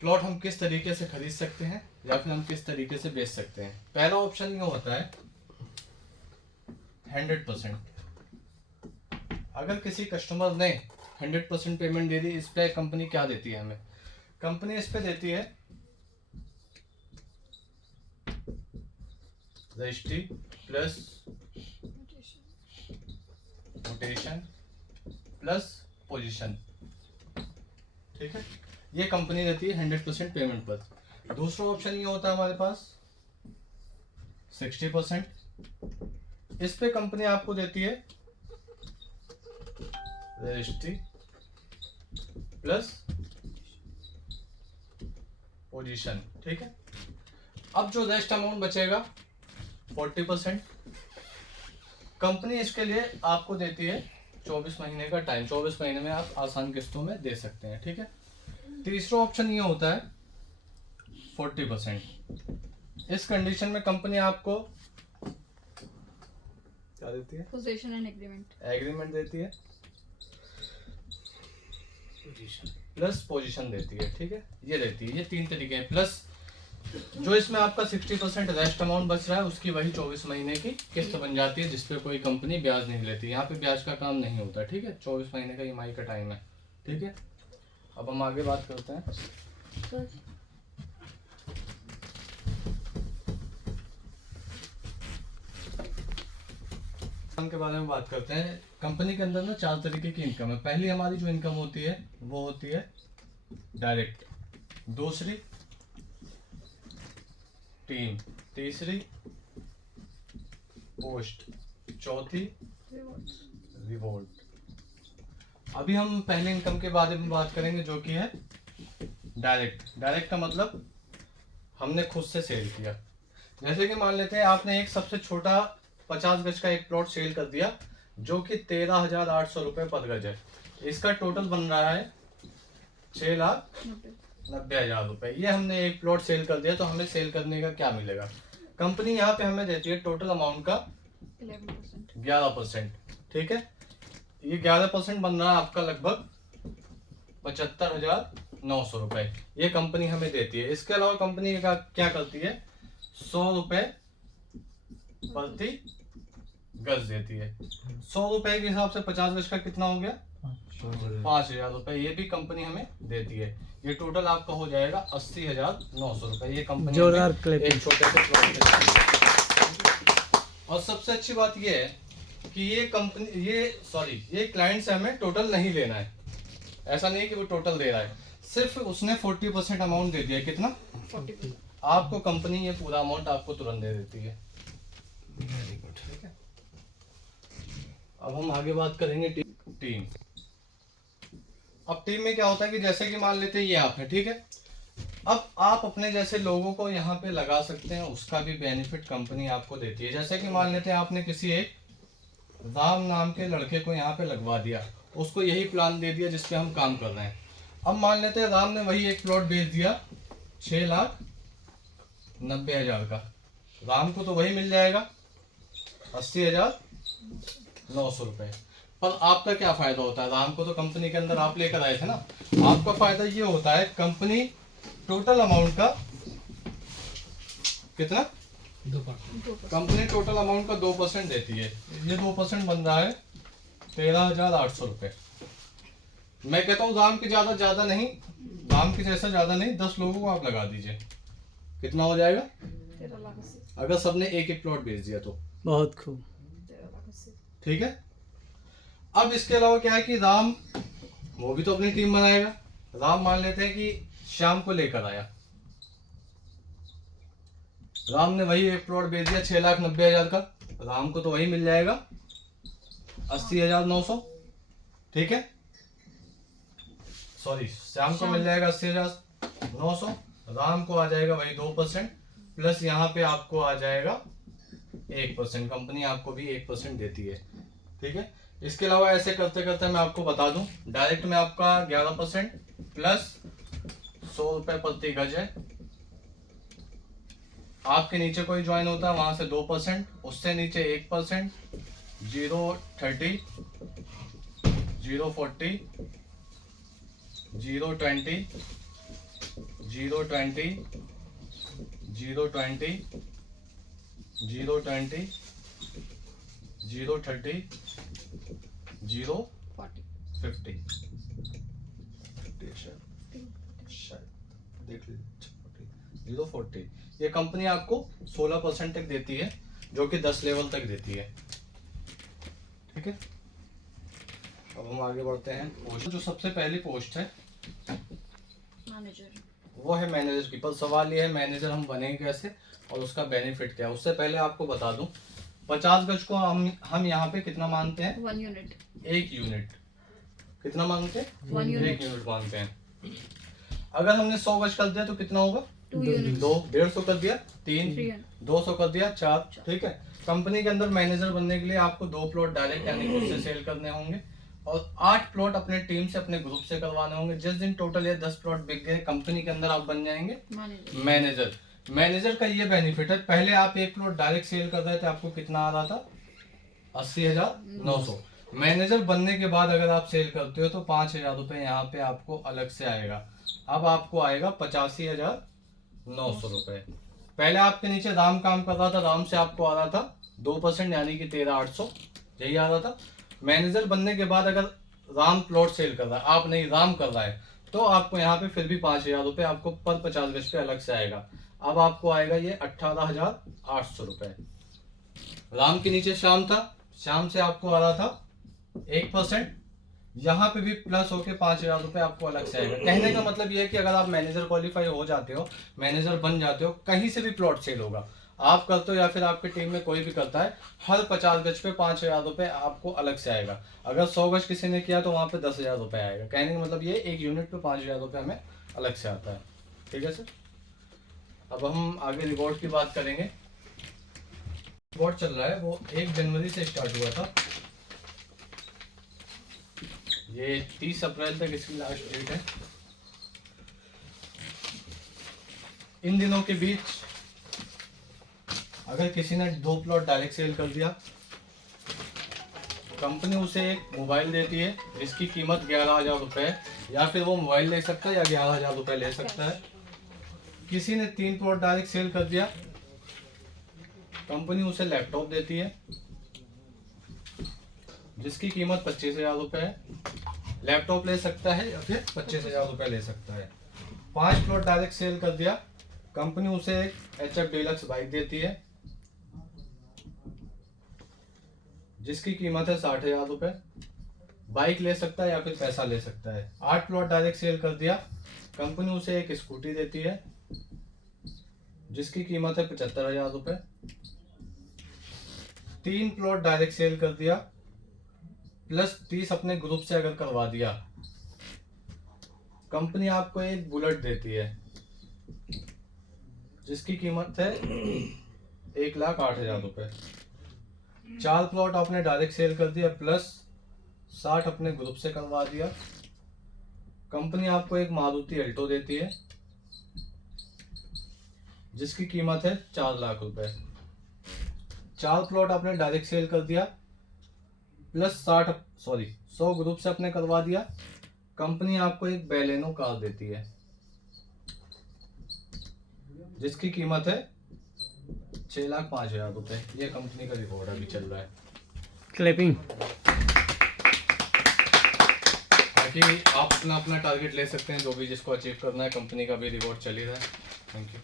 Plot हम किस तरीके से खरीद सकते हैं या फिर हम किस तरीके से बेच सकते हैं। पहला ऑप्शन ये होता है 100%। अगर किसी कस्टमर ने 100% पेमेंट दे दी, इस पे कंपनी क्या देती है हमें? कंपनी इस पे देती है registry plus quotation plus position, ठीक है, ये कंपनी देती है 100% पेमेंट पर। दूसरा ऑप्शन ये होता है हमारे पास 60%। इस पे कंपनी आपको देती है रजिस्ट्री प्लस पोजीशन, ठीक है। अब जो रेस्ट अमाउंट बचेगा 40%, कंपनी इसके लिए आपको देती है 24 महीने का टाइम। 24 महीने में आप आसान किस्तों में दे सकते हैं, ठीक है। तीसरा ऑप्शन ये होता है 40%। इस कंडीशन में कंपनी आपको क्या देती है? Position and agreement. एग्रीमेंट देती है प्लस पोजीशन देती है, ठीक है, ये देती है। ये तीन तरीके हैं। प्लस जो इसमें आपका 60% रेस्ट अमाउंट बच रहा है, उसकी वही 24 महीने की किस्त बन जाती है, जिसपे कोई कंपनी ब्याज नहीं लेती। यहाँ पे ब्याज का काम नहीं होता, ठीक है। 24 महीने का ईएमआई का टाइम है, ठीक है। अब हम आगे बात करते हैं। के बारे में बात करते हैं। कंपनी के अंदर ना 4 तरीके की इनकम है। पहली हमारी जो इनकम होती है वो होती है डायरेक्ट, दूसरी टीम, तीसरी पोस्ट, चौथी रिवॉर्ड। अभी हम पहले इनकम के बारे में बात करेंगे जो कि है डायरेक्ट। डायरेक्ट का मतलब हमने खुद से सेल किया। जैसे कि मान लेते हैं आपने एक सबसे छोटा 50 गज का एक प्लॉट सेल कर दिया जो कि 13,800 रुपये पर गज है। इसका टोटल बन रहा है 6,90,000 रुपये। ये हमने एक प्लॉट सेल कर दिया, तो हमें सेल करने का क्या मिलेगा? कंपनी यहाँ पे हमें देती है टोटल अमाउंट का 11%, ठीक है। ये 11% बन रहा है आपका लगभग 75,900 रुपये। ये कंपनी हमें देती है। इसके अलावा कंपनी क्या करती है? 100 रुपये प्रति गज देती है। 100 रुपए के हिसाब से 50 गज का कितना हो गया? 5,000 रुपए। ये भी कंपनी हमें देती है। ये टोटल आपका हो जाएगा 80,900 रुपए। ये कंपनी एक छोटे से प्लॉट के। और सबसे अच्छी बात ये है कि ये कंपनी ये क्लाइंट से हमें टोटल नहीं लेना है। ऐसा नहीं है कि वो टोटल दे रहा है, सिर्फ उसने 40% अमाउंट दे दिया। कितना? 40%। आपको कंपनी ये पूरा अमाउंट आपको तुरंत दे देती है। वेरी गुड, ठीक है। अब हम आगे बात करेंगे टीम। अब टीम में क्या होता है कि जैसे कि मान लेते हैं ये आप है, ठीक है। अब आप अपने जैसे लोगों को यहाँ पे लगा सकते हैं, उसका भी बेनिफिट कंपनी आपको देती है। जैसे कि मान लेते हैं आपने किसी एक राम नाम के लड़के को यहाँ पे लगवा दिया, उसको यही प्लान दे दिया जिसपे हम काम कर रहे हैं। अब मान लेते हैं राम ने वही एक प्लॉट बेच दिया 6,90,000 का। राम को तो वही मिल जाएगा 80,900 रुपये। पर आपका क्या फायदा होता है? राम को तो कंपनी के अंदर आप लेकर आए थे ना। आपका फायदा ये होता है कंपनी टोटल अमाउंट का कितना? 2%। कंपनी टोटल अमाउंट का 2% देती है। ये 2% बन रहा है 13,800 रुपये। मैं कहता हूँ राम के ज्यादा नहीं, राम के जैसा ज्यादा नहीं, 10 लोगों को आप लगा दीजिए, कितना हो जाएगा? 13,80,000। अगर सबने एक एक प्लॉट बेच दिया तो बहुत खूब, 13,80,000, ठीक है। अब इसके अलावा क्या है कि राम वो भी तो अपनी टीम बनाएगा। राम मान लेते हैं कि श्याम को लेकर आया, राम ने वही एक प्लॉट बेच दिया 6,90,000 का। राम को तो वही मिल जाएगा 80,900, ठीक है। सॉरी, श्याम को मिल जाएगा 80,900। राम को आ जाएगा वही 2% प्लस यहाँ पे आपको आ जाएगा 1%। कंपनी आपको भी 1% देती है, ठीक है। इसके अलावा ऐसे करते करते मैं आपको बता दूं, डायरेक्ट में आपका 11% प्लस 100 रुपए प्रति गज है। आपके नीचे कोई ज्वाइन होता है वहां से 2%, उससे नीचे 1%, 0.30, 0.40, 0.20, 020 020 020 030 050 शायद देख लीजिए 040। ये कंपनी आपको 16% तक देती है, जो कि 10 लेवल तक देती है। ठीक है, अब हम आगे बढ़ते हैं। पोस्ट जो सबसे पहली पोस्ट है मैनेजर। वो है मैनेजर की। पर सवाल ये है मैनेजर हम बनेंगे कैसे और उसका बेनिफिट क्या है। उससे पहले आपको बता दूं 50 गज को हम यहाँ पे कितना मानते हैं? 1 यूनिट। 1 यूनिट। कितना मानते हैं? 1 यूनिट। 1 यूनिट मानते हैं। अगर हमने 100 गज कर दिया तो कितना होगा? 2 यूनिट। 2, 150 कर दिया 3, 300। 200 कर दिया 4। ठीक है, कंपनी के अंदर मैनेजर बनने के लिए आपको 2 प्लॉट डायरेक्ट यानी खुद से सेल करने होंगे और 8 प्लॉट अपने टीम से अपने ग्रुप से करवाने होंगे। जिस दिन टोटल ये 10 प्लॉट बिक गए कंपनी के अंदर आप बन जाएंगे मैनेजर। मैनेजर का ये बेनिफिट है, पहले आप 1 प्लॉट डायरेक्ट सेल कर रहे थे, आपको कितना आ रहा था? 80,900। मैनेजर बनने के बाद अगर आप सेल करते हो तो 5,000 रुपये यहाँ पे आपको अलग से आएगा। अब आपको आएगा 85,900 रुपये। पहले आपके नीचे राम काम कर रहा था, राम से आपको आ रहा था 2% यानी कि 13,800 यही आ रहा था। मैनेजर बनने के बाद अगर राम प्लॉट सेल कर रहा है, आप नहीं राम कर रहा है, तो आपको यहाँ पे फिर भी 5,000 रुपये आपको पर 50 गज पे अलग से आएगा। अब आपको आएगा ये 18,800 रुपये। राम के नीचे श्याम था, श्याम से आपको आ रहा था 1%, यहाँ पे भी प्लस होके 5,000 रुपये आपको अलग से आएगा। कहने का मतलब ये है कि अगर आप मैनेजर क्वालिफाई हो जाते हो, मैनेजर बन जाते हो, कहीं से भी प्लॉट सेल होगा, आप करते हो या फिर आपकी टीम में कोई भी करता है, हर 50 गज पे 5,000 रुपये आपको अलग से आएगा। अगर 100 गज किसी ने किया तो वहाँ पे 10,000 रुपये आएगा। कहने का मतलब ये 1 यूनिट पे 5,000 रुपये हमें अलग से आता है। ठीक है सर, अब हम आगे रिवॉर्ड की बात करेंगे। रिवॉर्ड चल रहा है वो 1 जनवरी से स्टार्ट हुआ था, ये 30 अप्रैल तक इसकी लास्ट डेट है। इन दिनों के बीच अगर किसी ने 2 प्लॉट डायरेक्ट सेल कर दिया, कंपनी उसे एक मोबाइल देती है जिसकी कीमत 11,000 रुपये है, या फिर वो मोबाइल ले सकता है या 11,000 रुपये ले सकता है। किसी ने 3 प्लॉट डायरेक्ट सेल कर दिया, कंपनी उसे लैपटॉप देती है जिसकी कीमत 25,000 रुपये है। लैपटॉप ले सकता है या फिर 25,000 रुपये ले सकता है। 5 प्लॉट डायरेक्ट सेल कर दिया, कंपनी उसे एक HF डीलक्स बाइक देती है जिसकी कीमत है 60,000 रुपये। बाइक ले सकता है या फिर पैसा ले सकता है। 8 प्लॉट डायरेक्ट सेल कर दिया, कंपनी उसे एक स्कूटी देती है जिसकी कीमत है 75,000 रुपये। 3 प्लॉट डायरेक्ट सेल कर दिया प्लस 30 अपने ग्रुप से अगर करवा दिया, कंपनी आपको एक बुलेट देती है जिसकी कीमत है 1,08,000 रुपये। 4 प्लॉट आपने डायरेक्ट सेल कर दिया प्लस 60 अपने ग्रुप से करवा दिया, कंपनी आपको एक मारुति अल्टो देती है जिसकी कीमत है 4 लाख रुपए। 4 प्लॉट आपने डायरेक्ट सेल कर दिया प्लस 100 ग्रुप से आपने करवा दिया, कंपनी आपको एक बेलेनो कार देती है जिसकी कीमत है 6,05,000 रुपए। ये कंपनी का रिकॉर्ड अभी चल रहा है। क्लैपिंग। बाकी आप अपना अपना टारगेट ले सकते हैं, जो भी जिसको अचीव करना है। कंपनी का भी रिवॉर्ड चल ही रहा है। Thank you.